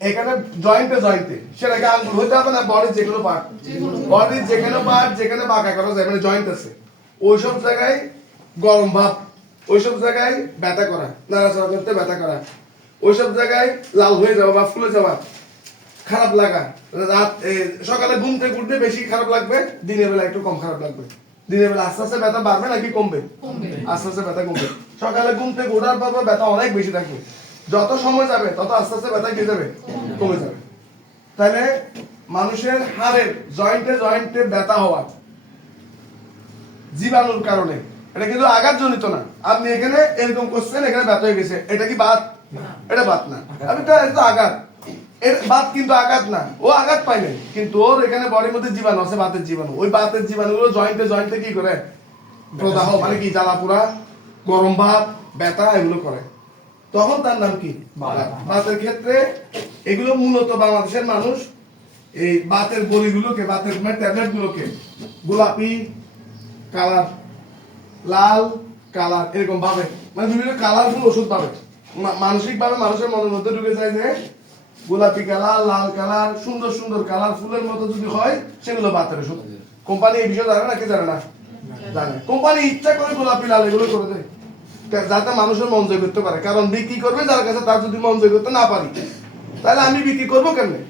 এখানে জয়েন্টে সেটাকে আঙ্গুল হতে হবে না, বডির যেকোনো পার্ট, বডির যেখানে পার্ট যেখানে বাঁকা করা যায় মানে জয়েন্ট আছে ওইসব জায়গায় গরম ভাব, ওইসব জায়গায় ব্যথা করা, নাড়াচাড়া করতে ব্যথা করা, ওইসব জায়গায় লাল হয়ে যাওয়া বা ফুলে যাওয়া, খারাপ লাগা, রাত সকালে ঘুম থেকে উঠবে বেশি খারাপ লাগবে, দিনের বেলা একটু কম খারাপ লাগবে। দিনের বেলা আস্তে আস্তে ব্যথা বাড়বে নাকি কমবে? আস্তে আস্তে ব্যথা কমবে। সকালে ঘুম থেকে ওঠার পর ব্যথা অনেক বেশি থাকবে, যত সময় যাবে তত আস্তে আস্তে ব্যথা কি যাবে? কমে যাবে। তাহলে মানুষের হাড়ের জয়েন্টে ব্যথা হওয়া জীবাণুর কারণে, এটা কিন্তু আঘাতজনিত না। আপনি এখানে এরকম করছেন, এখানে ব্যথা হয়ে গেছে, এটা কি বাত? এটা বাত না, আপনি তো আঘাত। এর বাত কিন্তু আঘাত না, ও আঘাত পায় নাই, কিন্তু ওর এখানে বডির মধ্যে জীবাণু আছে, বাতের জীবাণু। ওই বাতের জীবাণুগুলো জয়েন্টে কি করে? প্রদাহ মানে কি জ্বালাপোড়া, গরম ভাব, ব্যথা এগুলো করে, তখন তার নাম কি? বাতের ক্ষেত্রে এগুলো মূলত বাংলাদেশের মানুষ এই বাতের বড়িগুলোকে, বাতের ট্যাবলেট গুলোকে গোলাপি কালার, লাল কালার এরকম ভাবে, মানে বিভিন্ন কালারফুল ওষুধ পাবে। মানসিক ভাবে মানুষের মনের মধ্যে ঢুকে যায় যে গোলাপি কালার, লাল কালার, সুন্দর সুন্দর কালার ফুলের মতো যদি হয় সেগুলো বাতের ওষুধ। কোম্পানি এই বিষয়ে জানে না, কে জানে না? জানে। কোম্পানি ইচ্ছা করে গোলাপি লাল এগুলো করে দেয় যাতে মানুষের মন জয় করতে পারে, কারণ বিক্রি করবে যার কাছে, তার যদি মন জয় করতে না পারি তাহলে আমি বিক্রি করবো কেমনে?